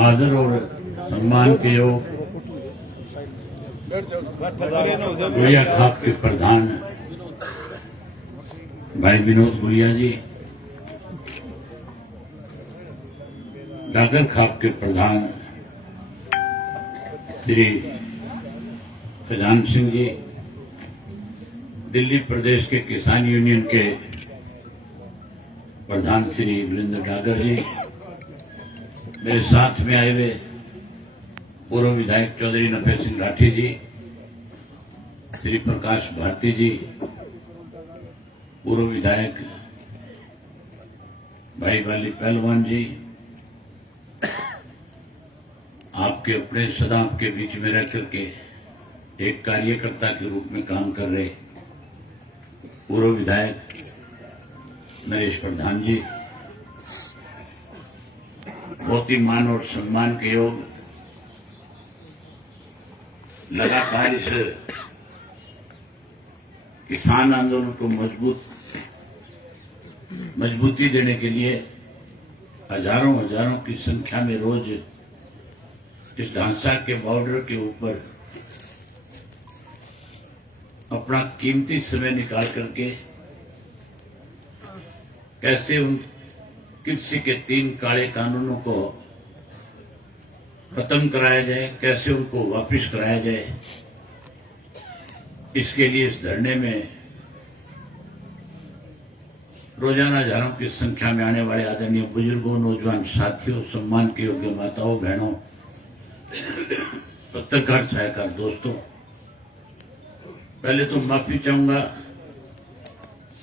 आदर और सम्मान के योग गुड़िया खाप के प्रधान भाई विनोद गुड़िया जी, डागर खाप के प्रधान श्री खजान सिंह जी, दिल्ली प्रदेश के किसान यूनियन के प्रधान श्री वीरेंद्र डागर जी, मेरे साथ में आए हुए पूर्व विधायक चौधरी नफे सिंह राठी जी, श्री प्रकाश भारती जी, पूर्व विधायक भाई वाली पहलवान जी, आपके अपने सदा आपके बीच में रह करके एक कार्यकर्ता के रूप में काम कर रहे पूर्व विधायक नरेश प्रधान जी, बहुत ही मान और सम्मान के योग लगातार इस किसान आंदोलन को मजबूती देने के लिए हजारों हजारों की संख्या में रोज इस ढांचा के बॉर्डर के ऊपर अपना कीमती समय निकाल करके कैसे उन कृषि के 3 काले कानूनों को खत्म कराया जाए, कैसे उनको वापस कराया जाए, इसके लिए इस धरने में रोजाना हजारों की संख्या में आने वाले आदरणीय बुजुर्गों, नौजवान साथियों, सम्मान के योग्य माताओं, बहनों, पत्रकार छायाकार दोस्तों, पहले तो माफी चाहूंगा,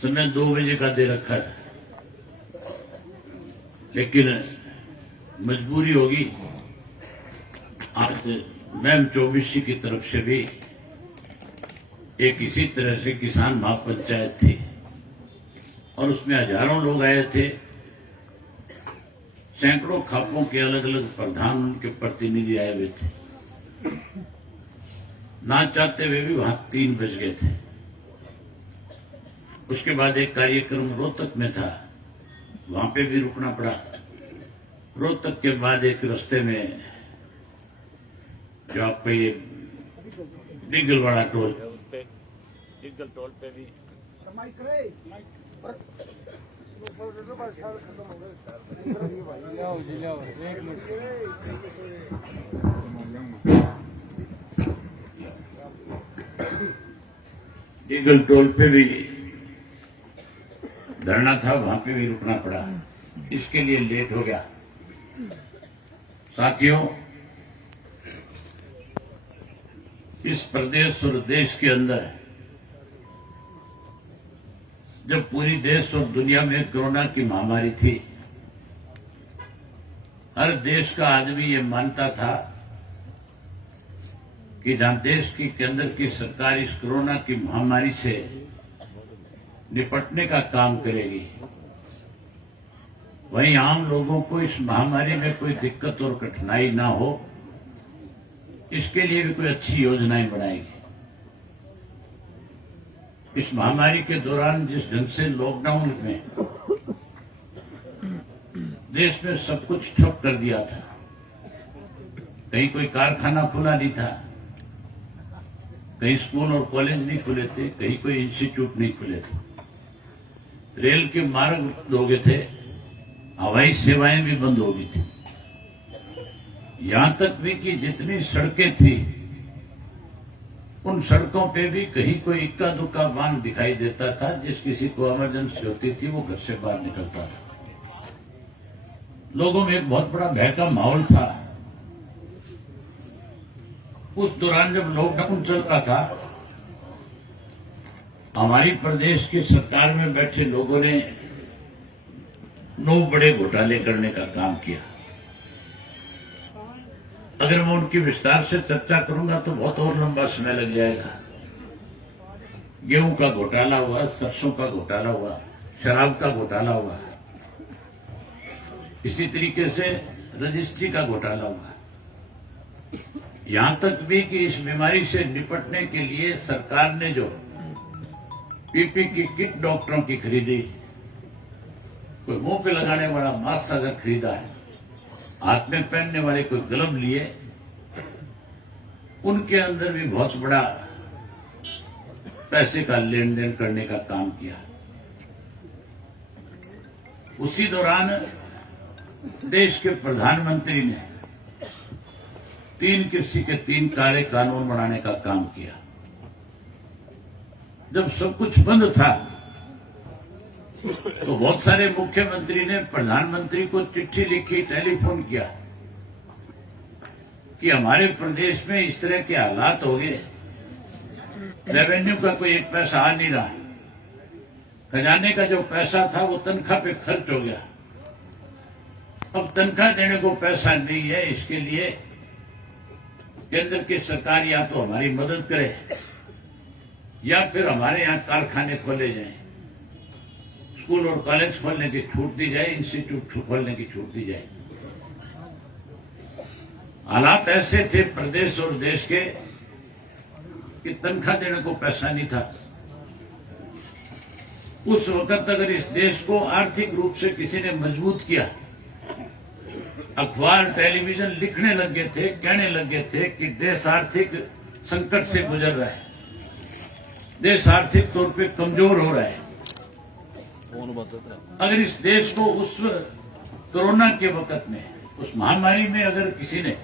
समय 2 बजे का दे रखा था, लेकिन मजबूरी होगी। आज मैम 24 की तरफ से भी एक इसी तरह से किसान महापंचायत थी और उसमें हजारों लोग आए थे, सैकड़ों खापों के अलग अलग प्रधान, उनके प्रतिनिधि आए हुए थे। ना चाहते हुए भी वहां 3 बज गए थे। उसके बाद एक कार्यक्रम रोहतक में था, वहां पे भी रुकना पड़ा। रोहतक के बाद एक रास्ते में जो आपका ये डिगलवाड़ा टोल पे भी डिगल टोल पे भी धरना था, वहां पे भी रुकना पड़ा, इसके लिए लेट हो गया। साथियों, इस प्रदेश और देश के अंदर जब पूरी देश और दुनिया में कोरोना की महामारी थी, हर देश का आदमी ये मानता था कि जहां देश की केंद्र की सरकार इस कोरोना की महामारी से निपटने का काम करेगी, वहीं आम लोगों को इस महामारी में कोई दिक्कत और कठिनाई ना हो, इसके लिए भी कोई अच्छी योजनाएं बनाएगी। इस महामारी के दौरान जिस ढंग से लॉकडाउन में देश में सब कुछ ठप कर दिया था, कहीं कोई कारखाना खुला नहीं था, कहीं स्कूल और कॉलेज नहीं खुले थे, कहीं कोई इंस्टीट्यूट नहीं खुले थे, रेल के मार्ग बंद हो गए थे, हवाई सेवाएं भी बंद हो गई थी, यहां तक भी कि जितनी सड़कें थी उन सड़कों पे भी कहीं कोई इक्का दुक्का वाहन दिखाई देता था, जिस किसी को इमरजेंसी होती थी वो घर से बाहर निकलता था। लोगों में एक बहुत बड़ा भय का माहौल था। उस दौरान जब लॉकडाउन चल रहा था, हमारी प्रदेश की सरकार में बैठे लोगों ने 9 बड़े घोटाले करने का काम किया। अगर मैं उनकी विस्तार से चर्चा करूंगा तो बहुत और लंबा समय लग जाएगा। गेहूं का घोटाला हुआ, सरसों का घोटाला हुआ, शराब का घोटाला हुआ, इसी तरीके से रजिस्ट्री का घोटाला हुआ। यहां तक भी कि इस बीमारी से निपटने के लिए सरकार ने जो पीपी की किट डॉक्टरों की खरीदी, कोई मुंह पे लगाने वाला मास्क अगर खरीदा है, हाथ में पहनने वाले कोई ग्लव लिए, उनके अंदर भी बहुत बड़ा पैसे का लेन देन करने का काम किया। उसी दौरान देश के प्रधानमंत्री ने 3 किस्म के 3 काले कानून बनाने का काम किया। जब सब कुछ बंद था तो बहुत सारे मुख्यमंत्री ने प्रधानमंत्री को चिट्ठी लिखी, टेलीफोन किया कि हमारे प्रदेश में इस तरह के हालात हो गए, रेवेन्यू का कोई एक पैसा आ नहीं रहा, खजाने का जो पैसा था वो तनख्वाह पे खर्च हो गया, अब तनख्वाह देने को पैसा नहीं है। इसके लिए केंद्र की सरकार या तो हमारी मदद करे या फिर हमारे यहाँ कारखाने खोले जाएं, स्कूल और कॉलेज खोलने की छूट दी जाए, इंस्टीट्यूट खोलने की छूट दी जाए। हालात ऐसे थे प्रदेश और देश के कि तनख्वाह देने को पैसा नहीं था। उस वक्त अगर इस देश को आर्थिक रूप से किसी ने मजबूत किया, अखबार टेलीविजन लिखने लगे थे, कहने लगे थे कि देश आर्थिक संकट से गुजर रहा है, देश आर्थिक तौर पे कमजोर हो रहा है। अगर इस देश को उस कोरोना के वक्त में, उस महामारी में अगर किसी ने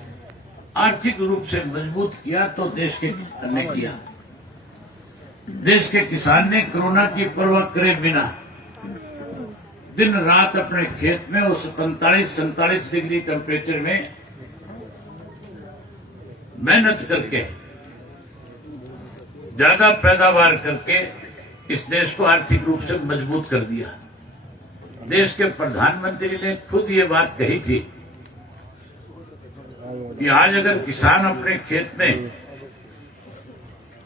आर्थिक रूप से मजबूत किया तो देश के किसान ने किया। देश के किसान ने कोरोना की परवाह करे बिना दिन रात अपने खेत में उस 45-47 डिग्री टेम्परेचर में मेहनत करके, ज्यादा पैदावार करके इस देश को आर्थिक रूप से मजबूत कर दिया। देश के प्रधानमंत्री ने खुद ये बात कही थी कि आज अगर किसान अपने खेत में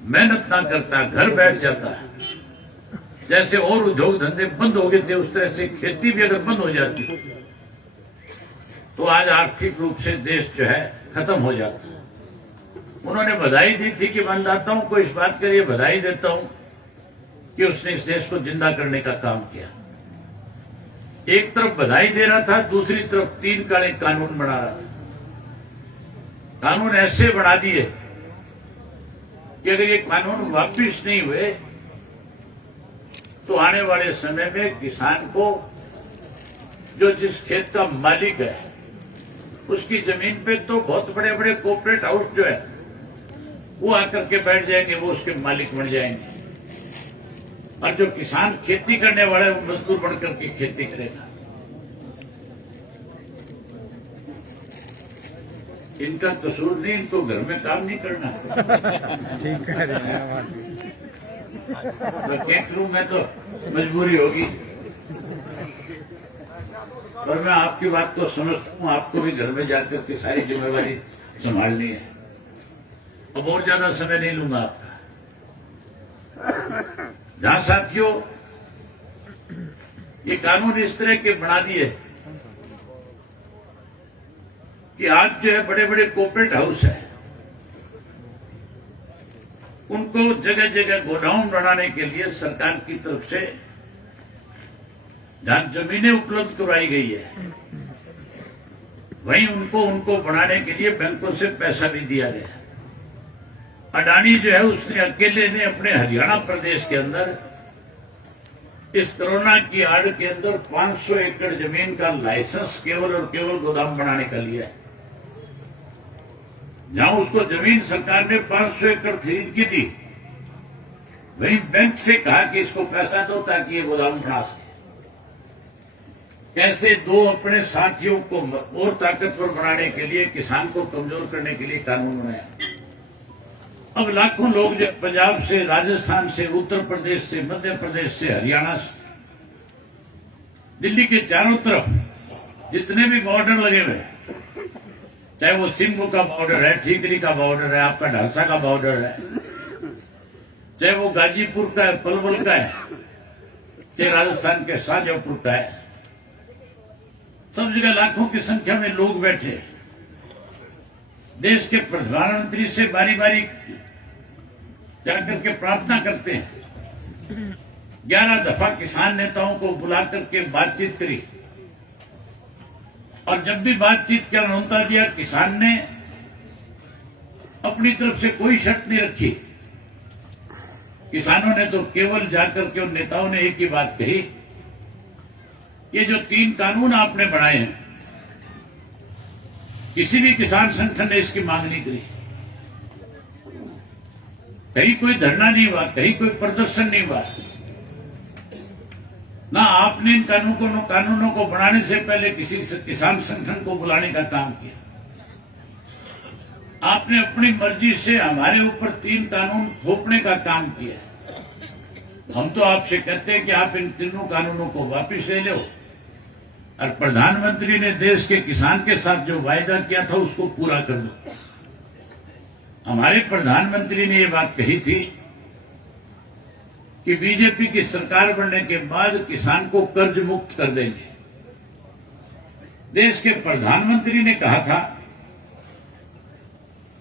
मेहनत ना करता, घर बैठ जाता, जैसे और उद्योग धंधे बंद हो गए थे उस तरह से खेती भी अगर बंद हो जाती तो आज आर्थिक रूप से देश जो है खत्म हो जाता। उन्होंने बधाई दी थी कि मैं दाताओं को इस बात के लिए बधाई देता हूं कि उसने इस देश को जिंदा करने का काम किया। एक तरफ बधाई दे रहा था, दूसरी तरफ 3 काले कानून बना रहा था। कानून ऐसे बना दिए कि अगर ये कानून वापिस नहीं हुए तो आने वाले समय में किसान को, जो जिस खेत का मालिक है, उसकी जमीन पे तो बहुत बड़े बड़े कॉर्पोरेट हाउस जो है वो आकर के बैठ जाएंगे, वो उसके मालिक बन जाएंगे, और जो किसान खेती करने वाला है वो मजदूर बनकर के खेती करेगा। इनका कसूर नहीं, इनको घर में काम नहीं करना। ठीक है, क्या करूं मैं, तो मजबूरी होगी। और मैं आपकी बात को समझता हूं, आपको भी घर में जाकर के सारी जिम्मेवारी संभालनी है। अब और ज्यादा समय नहीं लूंगा आपका। जहां साथियों ये कानून इस तरह के बना दिए कि आज जो है बड़े बड़े कॉर्पोरेट हाउस है, उनको जगह जगह गोडाउन बनाने के लिए सरकार की तरफ से जहां जमीनें उपलब्ध करवाई गई है, वहीं उनको बनाने के लिए बैंकों से पैसा भी दिया गया। अडानी जो है उसने अकेले ने अपने हरियाणा प्रदेश के अंदर इस कोरोना की आड़ के अंदर 500 एकड़ जमीन का लाइसेंस केवल और केवल गोदाम बनाने का लिया है। जहां उसको जमीन सरकार ने 500 एकड़ खरीद की थी, वहीं बैंक से कहा कि इसको पैसा दो ताकि ये गोदाम बना सके। कैसे 2 अपने साथियों को और ताकतवर बनाने के लिए, किसान को कमजोर करने के लिए कानून बनाया। अब लाखों लोग जो पंजाब से, राजस्थान से, उत्तर प्रदेश से, मध्य प्रदेश से, हरियाणा से, दिल्ली के चारों तरफ जितने भी बॉर्डर लगे हुए, चाहे वो सिंघू का बॉर्डर है, ठीकरी का बॉर्डर है, आपका ढांसा का बॉर्डर है, चाहे वो गाजीपुर का है, पलवल का है, चाहे राजस्थान के शाहजहांपुर का है, सब जगह लाखों की संख्या में लोग बैठे देश के प्रधानमंत्री से बारी बारी जाकर के प्रार्थना करते हैं। 11 दफा किसान नेताओं को बुला करके बातचीत करी और जब भी बातचीत का न्योता दिया किसान ने अपनी तरफ से कोई शर्त नहीं रखी। किसानों ने तो केवल जाकर के उन नेताओं ने एक ही बात कही कि जो 3 कानून आपने बनाए हैं, किसी भी किसान संगठन ने इसकी मांग नहीं करी। कहीं कोई धरना नहीं हुआ, कहीं कोई प्रदर्शन नहीं हुआ। ना आपने इन कानूनों को बनाने से पहले किसी किसान संगठन को बुलाने का काम किया। आपने अपनी मर्जी से हमारे ऊपर 3 कानून थोपने का काम किया। हम तो आपसे कहते हैं कि आप इन 3 कानूनों को वापस ले लो और प्रधानमंत्री ने देश के किसान के साथ जो वायदा किया था उसको पूरा कर दो। हमारे प्रधानमंत्री ने ये बात कही थी कि बीजेपी की सरकार बनने के बाद किसान को कर्ज मुक्त कर देंगे। देश के प्रधानमंत्री ने कहा था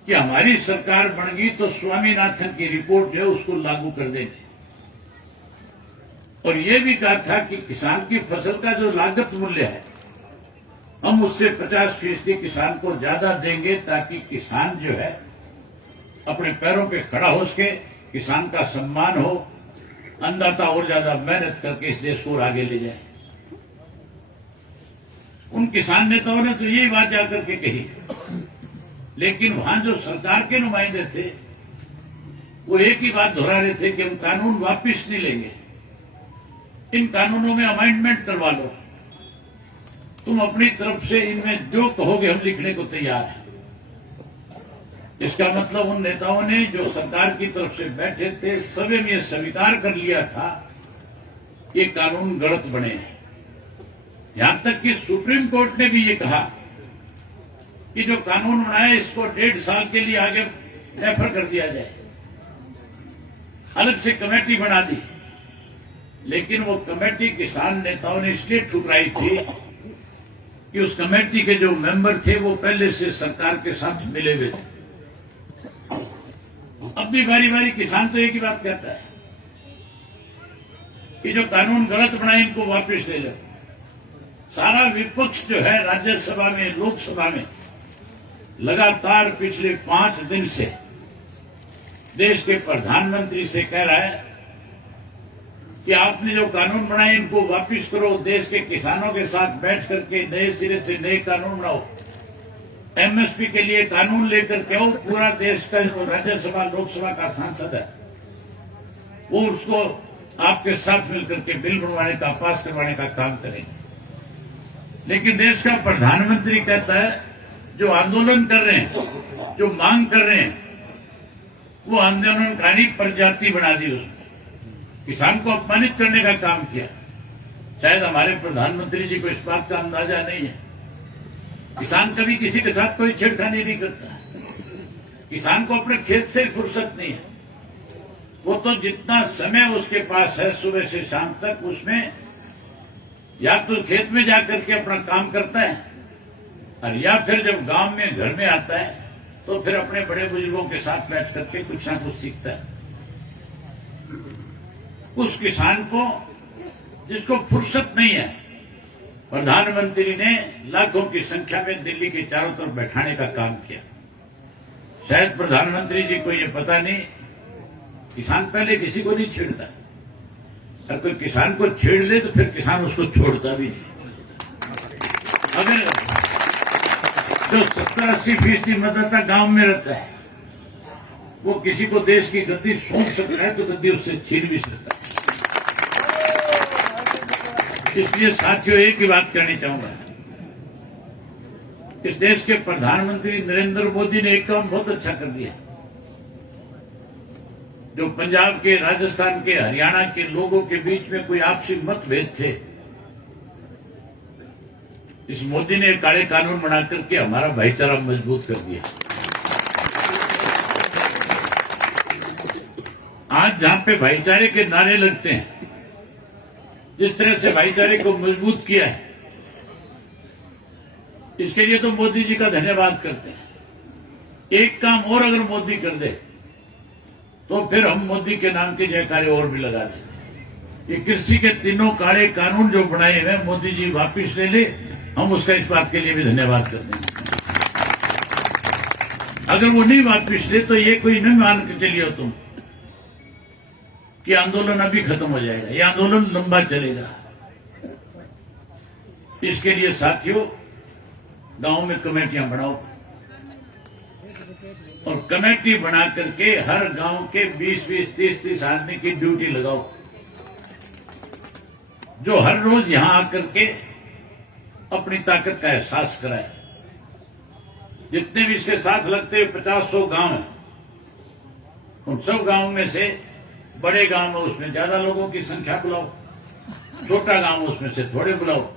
कि हमारी सरकार बन गई तो स्वामीनाथन की रिपोर्ट जो है उसको लागू कर देंगे। और यह भी कहा था कि किसान की फसल का जो लागत मूल्य है हम उससे 50% किसान को ज्यादा देंगे ताकि किसान जो है अपने पैरों पे खड़ा हो सके, किसान का सम्मान हो, अन्नदाता और ज्यादा मेहनत करके इस देश को आगे ले जाए। उन किसान नेताओं ने तो यही बात जाकर के कही, लेकिन वहां जो सरकार के नुमाइंदे थे वो एक ही बात दोहरा रहे थे कि हम कानून वापिस नहीं लेंगे, इन कानूनों में अमेंडमेंट करवा लो, तुम अपनी तरफ से इनमें जो कहोगे हम लिखने को तैयार हैं। इसका मतलब उन नेताओं ने जो सरकार की तरफ से बैठे थे सभी में स्वीकार कर लिया था कि कानून गलत बने हैं। यहां तक कि सुप्रीम कोर्ट ने भी ये कहा कि जो कानून बनाया इसको 1.5 साल के लिए आगे रेफर कर दिया जाए। अलग से कमेटी बना दी, लेकिन वो कमेटी किसान नेताओं ने इसलिए ठुकराई थी कि उस कमेटी के जो मेंबर थे वो पहले से सरकार के साथ मिले हुए थे। अब भी बारी बारी किसान तो एक ही बात कहता है कि जो कानून गलत बनाए इनको वापस ले लो। सारा विपक्ष जो है राज्यसभा में, लोकसभा में लगातार पिछले 5 दिन से देश के प्रधानमंत्री से कह रहा है कि आपने जो कानून बनाए इनको वापस करो, देश के किसानों के साथ बैठ करके नए सिरे से नए कानून बनाओ, एमएसपी के लिए कानून लेकर के आओ। पूरा देश का जो राज्यसभा लोकसभा का सांसद है वो उसको आपके साथ मिलकर के बिल बनवाने का, पास करवाने का काम करेंगे। लेकिन देश का प्रधानमंत्री कहता है जो आंदोलन कर रहे हैं, जो मांग कर रहे हैं, वो आंदोलनकारी प्रजाति बना दी, उसने किसान को अपमानित करने का काम किया। शायद हमारे प्रधानमंत्री जी को इस बात का अंदाजा नहीं है। किसान कभी किसी के साथ कोई छेड़खानी नहीं करता। किसान को अपने खेत से फुर्सत नहीं है। वो तो जितना समय उसके पास है सुबह से शाम तक, उसमें या तो खेत में जाकर के अपना काम करता है और या फिर जब गांव में घर में आता है तो फिर अपने बड़े बुजुर्गों के साथ बैठ करके कुछ ना कुछ सीखता है। उस किसान को जिसको फुर्सत नहीं है, प्रधानमंत्री ने लाखों की संख्या में दिल्ली के चारों तरफ बैठाने का काम किया। शायद प्रधानमंत्री जी को ये पता नहीं, किसान पहले किसी को नहीं छेड़ता। अगर कोई किसान को छेड़ ले तो फिर किसान उसको छोड़ता भी नहीं। अगर जो 70-80% मतदाता गांव में रहता है वो किसी को देश की गद्दी सौंप सकता है तो गद्दी उससे छीन भी सकता है। इसलिए साथियों एक ही बात कहनी चाहूंगा, इस देश के प्रधानमंत्री नरेंद्र मोदी ने एक काम बहुत अच्छा कर दिया। जो पंजाब के, राजस्थान के, हरियाणा के लोगों के बीच में कोई आपसी मतभेद थे, इस मोदी ने काले कानून बना करके हमारा भाईचारा मजबूत कर दिया। आज जहां पे भाईचारे के नारे लगते हैं, जिस तरह से भाईचारे को मजबूत किया है, इसके लिए तो मोदी जी का धन्यवाद करते हैं। एक काम और अगर मोदी कर दे तो फिर हम मोदी के नाम के जयकारे और भी लगा दें। ये कृषि के तीनों काले कानून जो बनाए हैं मोदी जी वापिस ले ले, हम उसका इस बात के लिए भी धन्यवाद करते हैं। अगर वो नहीं वापिस ले तो ये कोई नहीं मान के चलिए तुम कि आंदोलन अभी खत्म हो जाएगा, ये आंदोलन लंबा चलेगा। इसके लिए साथियों गांव में कमेटियां बनाओ और कमेटी बना करके हर गांव के 20-20, 30-30 आदमी की ड्यूटी लगाओ, जो हर रोज यहां आकर के अपनी ताकत का एहसास कराए। जितने भी इसके साथ लगते हुए 50-100 गांव हैं, उन सब गांव में से बड़े गांव में उसमें ज्यादा लोगों की संख्या बुलाओ, छोटा गांव उसमें से थोड़े बुलाओ,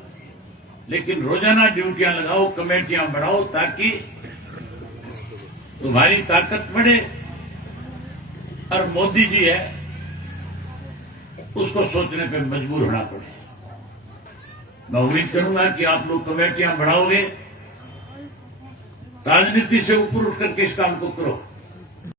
लेकिन रोजाना ड्यूटियां लगाओ, कमेटियां बढ़ाओ, ताकि तुम्हारी ताकत बढ़े। और मोदी जी है उसको सोचने पे मजबूर होना पड़े। मैं उम्मीद करूंगा कि आप लोग कमेटियां बढ़ाओगे, राजनीति से ऊपर उठ करके इस काम को करो।